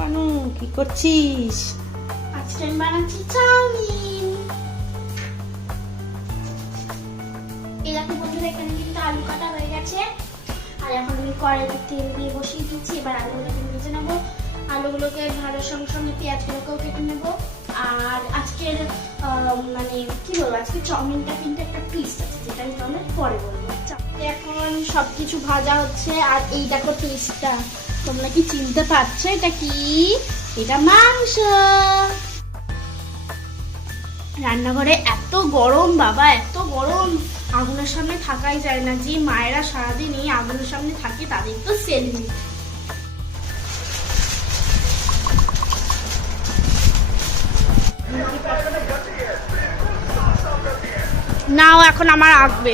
মানু কি করছিস? আজকে আমি বানাচ্ছি চাউমিন। এই দেখো বন্ধুরা, এখানে কিন্তু আলু কাটা হয়ে গেছে। আর এখন আমি কড়াইতে তেল দিয়ে বসিয়ে দিচ্ছি। এবার আলুগুলোকে ভেজে নেবো। আলুগুলোকে ভালোর সঙ্গে সঙ্গে পেঁয়াজগুলোকেও কেটে নেবো। আর আজকের মানে কি বলবো, আজকে চাউমিনটা কিন্তু একটা টুইস্ট আছে, যেটা আমি তোমাদের পরে বলবো। এখন সবকিছু ভাজা হচ্ছে। আর এই দেখো টুইস্টটা, তোমরা কি চিনতে পারছো এটা কি? এটা মাংস। রান্নাঘরে এত গরম বাবা, এত গরম, আগুনের সামনে থাকাই যায় না। যে মায়েরা সারাদিন এই আগুনের সামনে থাকে তাদের তো সেলফি। নাও এখন আমার আঁকবে।